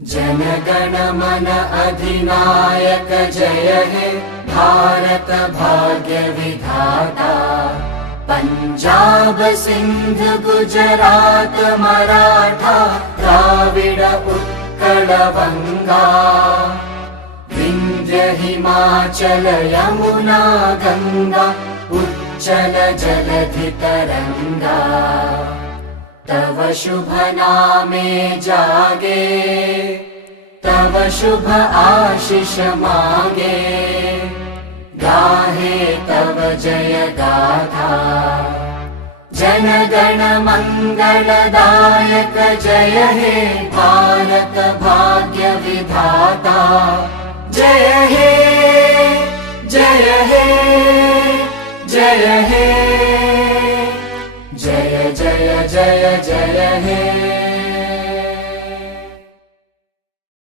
जनगण मन अधिनायक जय हे भारत भाग्य विधाता। पंजाब सिंध गुजरात मराठा द्राविड उत्कल बंगा। विंध्य हिमाचल यमुना गंगा उच्चल जलधि तरंगा। तव शुभ नामे जागे तव शुभ आशीष मागे। गाहे तव जय गाथा जनगण मंगलदायक जय हे भारत भाग्य विधाता। जय हे जय हे जय हे जय जय जय जय हे।